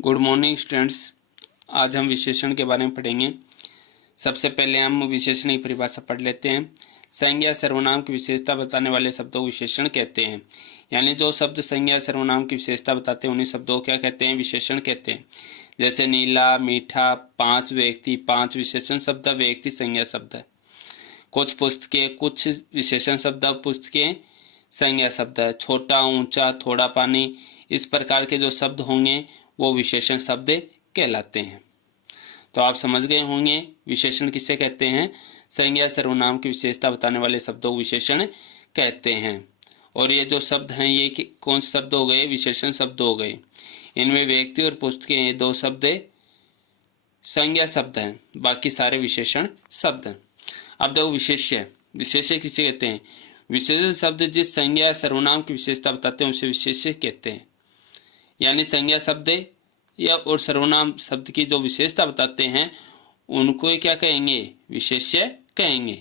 Good morning students. आज हम विशेषण के बारे में पढ़ेंगे। सबसे पहले हम विशेषण की परिभाषा पढ़ लेते हैं। संज्ञा सर्वनाम की विशेषता बताने वाले शब्दों को विशेषण कहते हैं। यानी जो शब्द संज्ञा सर्वनाम की विशेषता बताते हैं उन्हीं शब्दों को क्या कहते हैं? विशेषण कहते हैं। जैसे नीला, मीठा, पांच व्यक्ति, पांच विशेषण शब्द व्यक्ति संज्ञा शब्द है। कुछ पुस्तकें, कुछ विशेषण शब्द पुस्तकें संज्ञा शब्द है। छोटा, ऊंचा, थोड़ा पानी, इस प्रकार के जो शब्द होंगे वो विशेषण शब्द कहलाते हैं। तो आप समझ गए होंगे विशेषण किसे कहते हैं? संज्ञा सर्वनाम की विशेषता बताने वाले शब्दों को विशेषण कहते हैं। और ये जो शब्द हैं ये कौन से शब्द हो गए? विशेषण शब्द हो गए। इनमें व्यक्ति और पुस्तकें ये दो शब्द संज्ञा शब्द हैं, बाकी सारे विशेषण शब्द हैं। अब देखो विशेष्य, विशेष्य किसे कहते हैं? विशेषण शब्द जिस संज्ञा सर्वनाम की विशेषता बताते हैं उसे विशेष्य कहते हैं। यानी संज्ञा शब्द या और सर्वनाम शब्द की जो विशेषता बताते हैं उनको क्या कहेंगे? विशेष्य कहेंगे।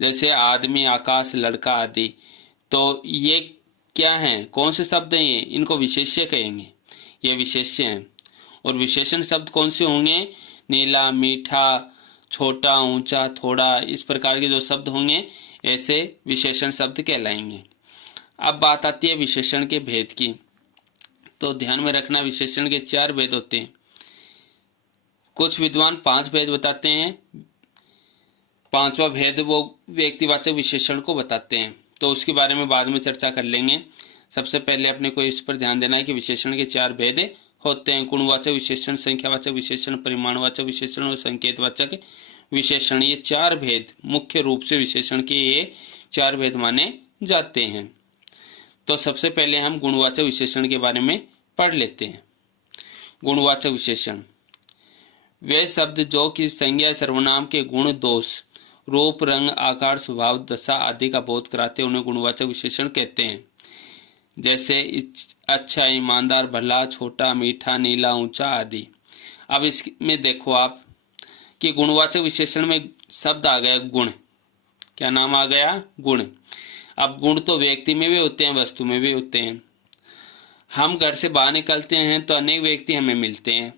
जैसे आदमी, आकाश, लड़का आदि, तो ये क्या हैं? कौन से शब्द हैं ये? इनको विशेष्य कहेंगे, ये विशेष्य हैं। और विशेषण शब्द कौन से होंगे? नीला, मीठा, छोटा, ऊंचा, थोड़ा, इस प्रकार के जो शब्द होंगे ऐसे विशेषण शब्द कहलाएंगे। अब बात आती है विशेषण के भेद की। तो ध्यान में रखना, विशेषण के 4 भेद होते हैं। कुछ विद्वान 5 भेद बताते हैं। 5वां भेद वो व्यक्तिवाचक विशेषण को बताते हैं, तो उसके बारे में बाद में चर्चा कर लेंगे। सबसे पहले अपने को इस पर ध्यान देना है कि विशेषण के 4 भेद होते हैं। गुणवाचक विशेषण, संख्यावाचक विशेषण, परिमाणवाचक विशेषण और संकेतवाचक विशेषण। ये 4 भेद मुख्य रूप से विशेषण के ये 4 भेद माने जाते हैं। तो सबसे पहले हम गुणवाचक विशेषण के बारे में पढ़ लेते हैं। गुणवाचक विशेषण वे शब्द जो कि संज्ञा सर्वनाम के गुण, दोष, रूप, रंग, आकार, स्वभाव, दशा आदि का बोध कराते हैं उन्हें गुणवाचक विशेषण कहते हैं। जैसे अच्छा, ईमानदार, भला, छोटा, मीठा, नीला, ऊंचा आदि। अब इसमें देखो आप कि गुणवाचक विशेषण में शब्द आ गया गुण। क्या नाम आ गया? गुण। अब गुण तो व्यक्ति में भी होते हैं, वस्तु में भी होते हैं। हम घर से बाहर निकलते हैं तो अनेक व्यक्ति हमें मिलते हैं,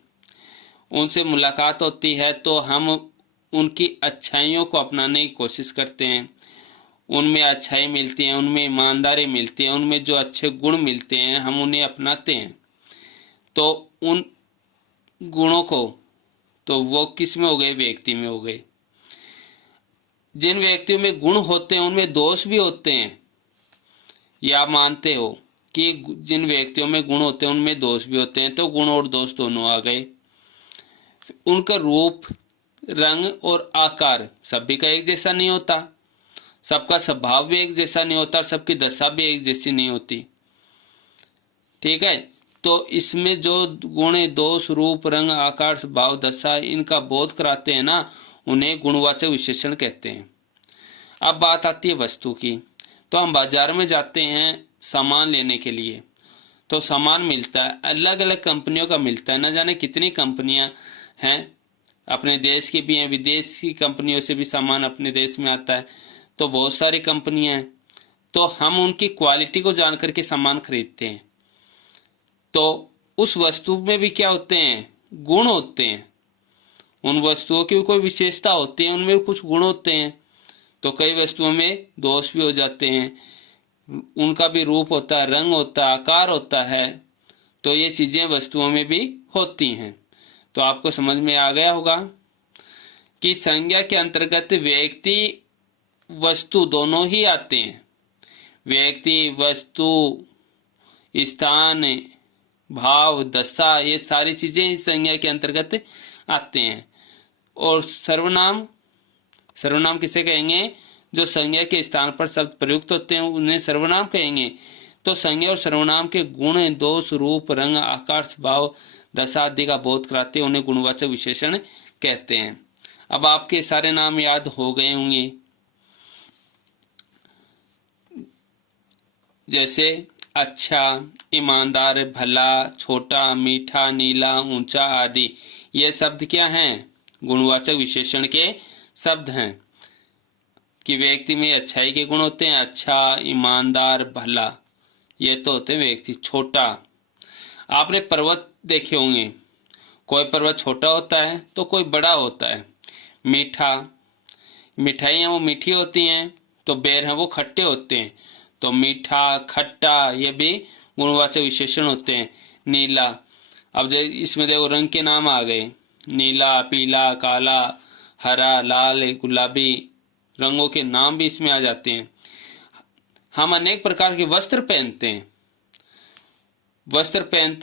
उनसे मुलाकात होती है तो हम उनकी अच्छाइयों को अपनाने की कोशिश करते हैं। उनमें अच्छाई मिलती है, उनमें ईमानदारी मिलती है, उनमें जो अच्छे गुण मिलते हैं हम उन्हें अपनाते हैं। तो उन गुणों को तो वो किस में हो गए? व्यक्ति में हो गए। जिन व्यक्तियों में गुण होते हैं उनमें दोष भी होते हैं। या आप मानते हो कि जिन व्यक्तियों में गुण होते हैं उनमें दोष भी होते हैं? तो गुण और दोष दोनों आ गए। उनका रूप, रंग और आकार सभी का एक जैसा नहीं होता, सबका स्वभाव भी एक जैसा नहीं होता, सबकी दशा भी एक जैसी नहीं होती। ठीक है, तो इसमें जो गुण, दोष, रूप, रंग, आकार, स्वभाव, दशा इनका बोध कराते हैं ना, उन्हें गुणवाचक विशेषण कहते हैं। अब बात आती है वस्तु की। तो हम बाजार में जाते हैं सामान लेने के लिए, तो सामान मिलता है, अलग अलग कंपनियों का मिलता है। न जाने कितनी कंपनियां हैं, अपने देश की भी हैं, विदेश की कंपनियों से भी सामान अपने देश में आता है। तो बहुत सारी कंपनियां हैं, तो हम उनकी क्वालिटी को जान करके सामान खरीदते हैं। तो उस वस्तु में भी क्या होते हैं? गुण होते हैं। उन वस्तुओं की कोई विशेषता होती है, उनमें कुछ गुण होते हैं। तो कई वस्तुओं में दोष भी हो जाते हैं, उनका भी रूप होता है, रंग होता है, आकार होता है। तो ये चीजें वस्तुओं में भी होती हैं। तो आपको समझ में आ गया होगा कि संज्ञा के अंतर्गत व्यक्ति, वस्तु दोनों ही आते हैं। व्यक्ति, वस्तु, स्थान, भाव, दशा, ये सारी चीजें इस संज्ञा के अंतर्गत आते हैं। और सर्वनाम, सर्वनाम किसे कहेंगे? जो संज्ञा के स्थान पर शब्द प्रयुक्त होते हैं उन्हें सर्वनाम कहेंगे। तो संज्ञा और सर्वनाम के गुण, दोष, रूप, रंग, आकार, स्वभाव, दशा आदि का बोध कराते हैं उन्हें गुणवाचक विशेषण कहते हैं। अब आपके सारे नाम याद हो गए होंगे। जैसे अच्छा, ईमानदार, भला, छोटा, मीठा, नीला, ऊंचा आदि, ये शब्द क्या हैं? गुणवाचक विशेषण के शब्द हैं कि व्यक्ति में अच्छाई के गुण होते हैं। अच्छा, ईमानदार, भला, ये तो होते हैं व्यक्ति। छोटा, आपने पर्वत देखे होंगे, कोई पर्वत छोटा होता है तो कोई बड़ा होता है। मीठा, मिठाइयाँ वो मीठी होती हैं, तो बेर हैं वो खट्टे होते हैं। तो मीठा, खट्टा, ये भी गुणवाचक विशेषण होते हैं। नीला, अब इसमें देखो रंग के नाम आ गए, नीला, पीला, काला, हरा, लाल, गुलाबी, रंगों के नाम भी इसमें आ जाते हैं। हम अनेक प्रकार के वस्त्र पहनते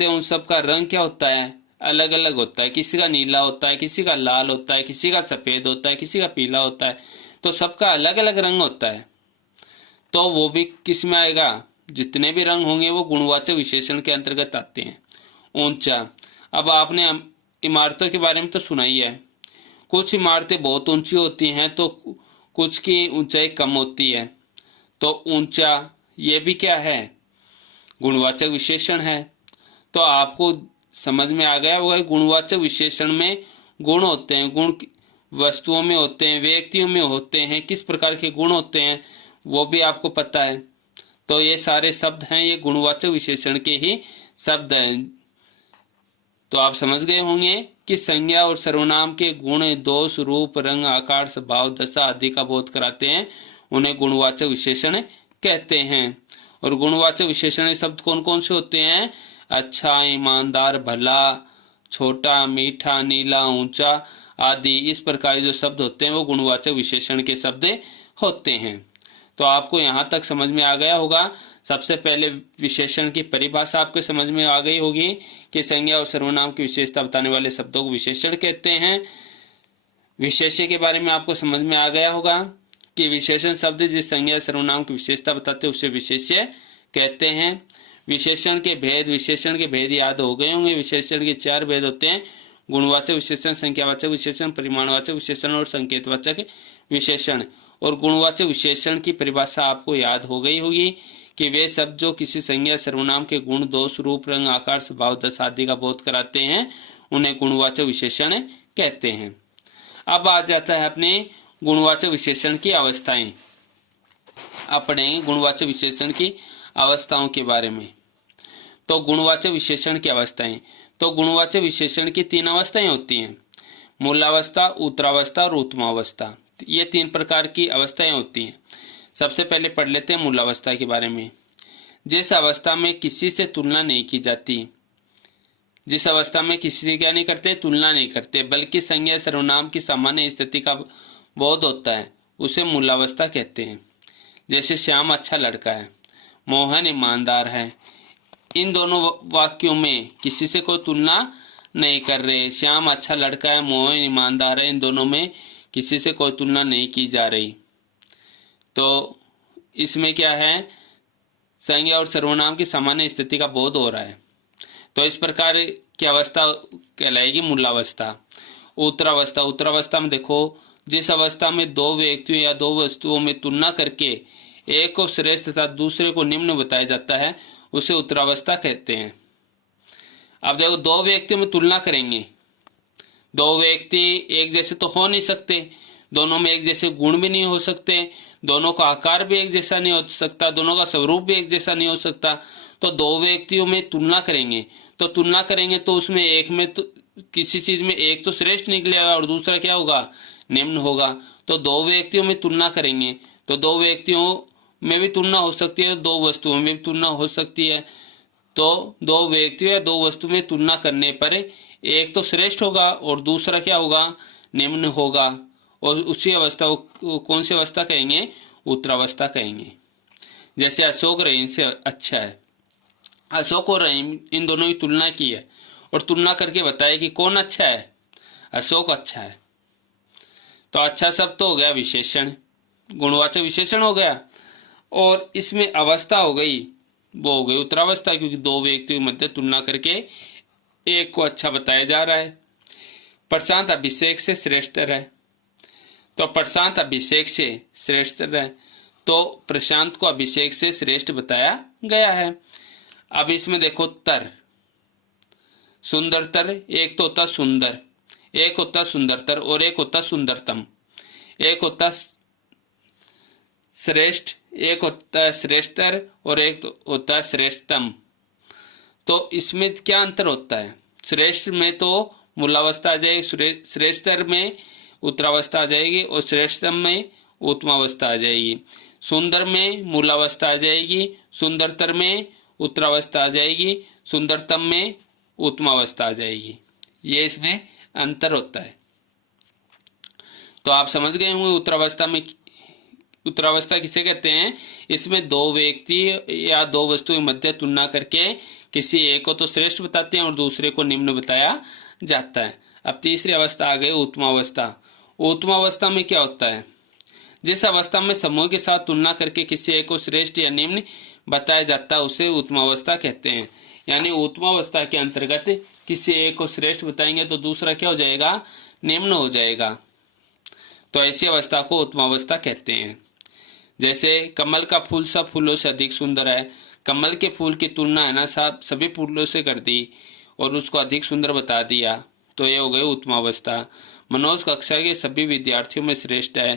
हैं, उन सब का रंग क्या होता है, अलग अलग होता है। किसी का नीला होता है, किसी का लाल होता है, किसी का सफेद होता है, किसी का पीला होता है। तो सबका अलग अलग रंग होता है। तो वो भी किस में आएगा, जितने भी रंग होंगे वो गुणवाचक विशेषण के अंतर्गत आते हैं। ऊंचा, अब आपने इमारतों के बारे में तो सुना ही है। कुछ इमारतें बहुत ऊंची होती हैं तो कुछ की ऊंचाई कम होती है। तो ऊंचा, ये भी क्या है, गुणवाचक विशेषण है। तो आपको समझ में आ गया होगा, गुणवाचक विशेषण में गुण होते हैं, गुण वस्तुओं में होते हैं, व्यक्तियों में होते हैं, किस प्रकार के गुण होते हैं वो भी आपको पता है। तो ये सारे शब्द हैं, ये गुणवाचक विशेषण के ही शब्द हैं। तो आप समझ गए होंगे कि संज्ञा और सर्वनाम के गुण, दोष, रूप, रंग, आकार, स्वभाव, दशा आदि का बोध कराते हैं, उन्हें गुणवाचक विशेषण कहते हैं। और गुणवाचक विशेषण शब्द कौन कौन से होते हैं, अच्छा, ईमानदार, भला, छोटा, मीठा, नीला, ऊंचा आदि। इस प्रकार जो शब्द होते हैं वो गुणवाचक विशेषण के शब्द होते हैं। तो आपको यहाँ तक समझ में आ गया होगा। सबसे पहले विशेषण की परिभाषा आपके समझ में आ गई होगी कि संज्ञा और सर्वनाम की विशेषता बताने वाले शब्दों को विशेषण कहते हैं। विशेष्य के बारे में आपको समझ में आ गया होगा कि विशेषण शब्द जिस संज्ञा सर्वनाम की विशेषता बताते हैं उसे विशेष्य कहते हैं। विशेषण के भेद याद हो गए होंगे। विशेषण के 4 भेद होते हैं, गुणवाचक विशेषण, संख्यावाचक विशेषण, परिमाणवाचक विशेषण और संकेतवाचक विशेषण। और गुणवाचक विशेषण की परिभाषा आपको याद हो गई होगी कि वे शब्द जो किसी संज्ञा सर्वनाम के गुण, दोष, रूप, रंग, आकार, स्वभाव, दशा आदि का बोध कराते हैं, उन्हें गुणवाचक विशेषण कहते हैं। अब आ जाता है अपने गुणवाचक विशेषण की अवस्थाएं। अपने गुणवाचक विशेषण की अवस्थाओं के बारे में। तो गुणवाचक विशेषण की अवस्थाएं, तो गुणवाचक विशेषण की 3 अवस्थाएं होती हैं, मूलावस्था, उत्तरावस्था और उत्तमावस्था। ये 3 प्रकार की अवस्थाएं होती हैं। सबसे पहले पढ़ लेते हैं मूलावस्था के बारे में। जिस अवस्था में किसी से तुलना नहीं की जाती, जिस अवस्था में किसी से क्या नहीं करते, तुलना नहीं करते, बल्कि संज्ञा सर्वनाम की सामान्य स्थिति का बोध होता है, उसे मूलावस्था कहते हैं। जैसे श्याम अच्छा लड़का है, मोहन ईमानदार है। इन दोनों वाक्यों में किसी से कोई तुलना नहीं कर रहे। श्याम अच्छा लड़का है, मोहन ईमानदार है, इन दोनों में किसी से कोई तुलना नहीं की जा रही। तो इसमें क्या है, संज्ञा और सर्वनाम की सामान्य स्थिति का बोध हो रहा है। तो इस प्रकार की अवस्था कहलाएगी मूलावस्था। उत्तरावस्था, उत्तरावस्था में देखो, जिस अवस्था में 2 व्यक्तियों या 2 वस्तुओं में तुलना करके एक को श्रेष्ठ तथा दूसरे को निम्न बताया जाता है, उसे उत्तरावस्था कहते हैं। अब देखो, 2 व्यक्तियों में तुलना करेंगे, 2 व्यक्ति एक जैसे तो हो नहीं सकते, दोनों में एक जैसे गुण भी नहीं हो सकते, दोनों का आकार भी एक जैसा नहीं हो सकता, दोनों का स्वरूप भी एक जैसा नहीं हो सकता। तो 2 व्यक्तियों में तुलना करेंगे, तो उसमें एक में तो किसी चीज में एक तो श्रेष्ठ निकलेगा और दूसरा क्या होगा, निम्न होगा। तो 2 व्यक्तियों में तुलना करेंगे तो 2 व्यक्तियों में भी तुलना हो सकती है, 2 वस्तुओं में भी तुलना हो सकती है। तो 2 व्यक्तियों या 2 वस्तु में तुलना करने पर एक तो श्रेष्ठ होगा और दूसरा क्या होगा, निम्न होगा। और उसी अवस्था को कौन सी अवस्था कहेंगे, उत्तरावस्था कहेंगे। जैसे अशोक रहीम से अच्छा है, अशोक और रहीम इन दोनों की तुलना की है और तुलना करके बताया कि कौन अच्छा है, अशोक अच्छा है। तो अच्छा शब्द तो हो गया विशेषण, गुणवाचक विशेषण हो गया। और इसमें अवस्था हो गई, वो हो गई उत्तरावस्था, क्योंकि 2 व्यक्तियों के मध्य तुलना करके एक को अच्छा बताया जा रहा है। प्रशांत अभिषेक से श्रेष्ठतर है, तो प्रशांत अभिषेक से श्रेष्ठतर है, तो प्रशांत को अभिषेक से श्रेष्ठ बताया गया है। अब इसमें देखो, तर, सुंदरतर, एक तो होता सुंदर, एक होता सुंदरतर और एक होता सुंदरतम। एक होता श्रेष्ठ, एक होता श्रेष्ठतर और एक होता श्रेष्ठतम। तो इसमें क्या अंतर होता है? श्रेष्ठ में तो मूलावस्था आ जाएगी, श्रेष्ठतर में उत्तरावस्था आ जाएगी और श्रेष्ठतम में उत्तमावस्था आ जाएगी। सुंदर में मूलावस्था आ जाएगी, सुंदरतर में उत्तरावस्था आ जाएगी, सुंदरतम में उत्तमावस्था आ जाएगी। ये इसमें अंतर होता है। तो आप समझ गए होंगे उत्तरावस्था किसे कहते हैं? इसमें दो व्यक्ति या दो वस्तु के मध्य तुलना करके किसी एक को तो श्रेष्ठ बताते हैं और दूसरे को निम्न बताया जाता है। अब तीसरी अवस्था आ गई उत्तमावस्था। उत्तमावस्था में क्या होता है? जिस अवस्था में समूह के साथ तुलना करके किसी एक को श्रेष्ठ या निम्न बताया जाता है उसे उत्तमावस्था कहते हैं। यानी उत्तमावस्था के अंतर्गत किसी एक को श्रेष्ठ बताएंगे तो दूसरा क्या हो जाएगा? निम्न हो जाएगा। तो ऐसी अवस्था को उत्तमावस्था कहते हैं। जैसे कमल का फूल सब फूलों से अधिक सुंदर है, कमल के फूल की तुलना है ना साहब सभी फूलों से कर दी और उसको अधिक सुंदर बता दिया, तो ये हो गई उत्तमावस्था। मनोज कक्षा के सभी विद्यार्थियों में श्रेष्ठ है।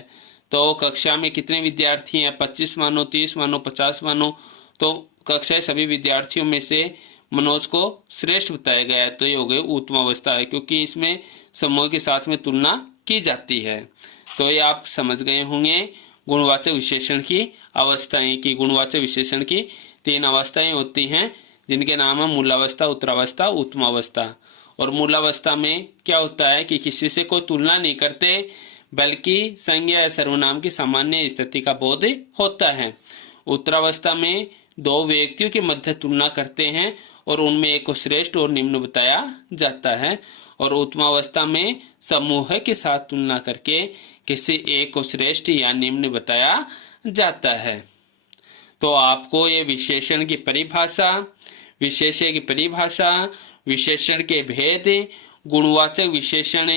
तो कक्षा में कितने विद्यार्थी हैं? 25 मानो, 30 मानो, 50 मानो, तो कक्षा सभी विद्यार्थियों में से मनोज को श्रेष्ठ बताया गया है, तो ये हो गई उत्तमावस्था है, क्योंकि इसमें समूह के साथ में तुलना की जाती है। तो ये आप समझ गए होंगे गुणवाचक विशेषण की अवस्थाएं की। गुणवाचक विशेषण की 3 अवस्थाएं होती हैं जिनके नाम है मूलावस्था, उत्तरावस्था, उत्तमावस्था। और मूलावस्था में क्या होता है कि किसी से कोई तुलना नहीं करते बल्कि संज्ञा या सर्वनाम की सामान्य स्थिति का बोध होता है। उत्तरावस्था में दो व्यक्तियों के मध्य तुलना करते हैं और उनमें एक को श्रेष्ठ और निम्न बताया जाता है। और उत्तमावस्था में समूह के साथ तुलना करके किसी एक को श्रेष्ठ या निम्न बताया जाता है। तो आपको ये विशेषण की परिभाषा, विशेष्य की परिभाषा, विशेषण के भेद, गुणवाचक विशेषण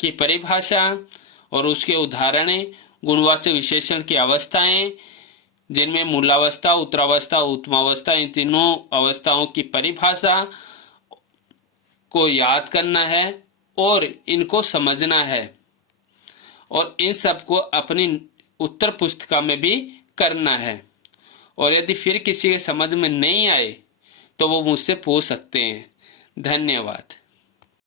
की परिभाषा और उसके उदाहरण, गुणवाचक विशेषण की अवस्थाएं जिनमें मूलावस्था, उत्तरावस्था, उत्तमावस्था, इन तीनों अवस्थाओं की परिभाषा को याद करना है और इनको समझना है और इन सब को अपनी उत्तर पुस्तिका में भी करना है। और यदि फिर किसी के समझ में नहीं आए तो वो मुझसे पूछ सकते हैं। धन्यवाद।